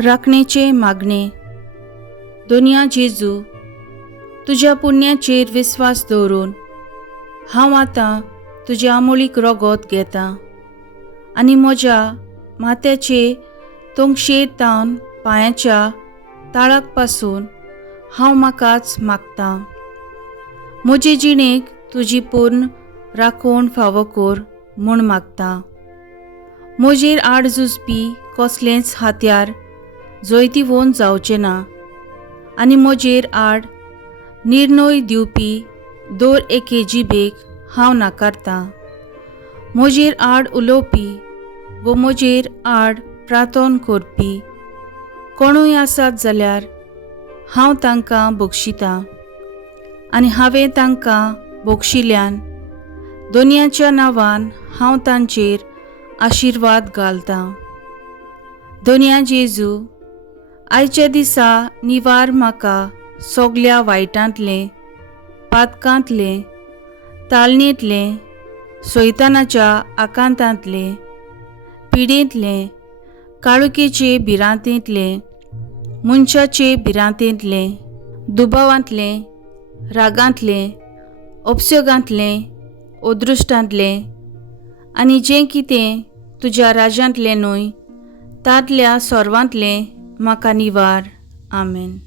राखणेचे मागणे. दोनिया जेजू, तुज्या पुण्याचेर विस्वास दवरून हांव आतां तुजें आमोलीक रोगोत घेतां आनी म्हज्या माथ्याचे तोंगशेर तावन पांयाच्या ताळाक पासून हांव म्हाकाच मागतां. म्हजे जिणेक तुजी पूर्ण राखण फावो कर म्हूण मागतां. म्हजेर आड झुजपी कसलेंच हात्यार जैतिवंत जावचें ना आनी म्हजेर आड निर्णय दिवपी दर एके जिबेक हांव नाकारतां. म्हजेर आड उलोवपी व म्हजेर आड प्रार्थना करपी कोणूय आसात जाल्यार हांव तांकां बक्षितां आनी हांवें तांकां बक्षिल्ल्यान दोनयाच्या नांवान हांव तांचेर आशिर्वाद घालतां. दोनया जेजू, आयच्या दिसा निवार म्हाका सगल्या वायटांतलें, पातकांतलें, ताळणेंतलें, सैतानाच्या आकांतांतलें, पिडेंतलें, काळुकेचे भिरांतेंतलें, मनशाचे भिरांतेंतलें, दुबावांतलें, रागांतलें, उपसोगांतलें, अदृश्टांतलें आनी जें कितें तुज्या राज्यांतलें न्हय तांतल्या सर्वांतलें म्हाका निवार. आमेन.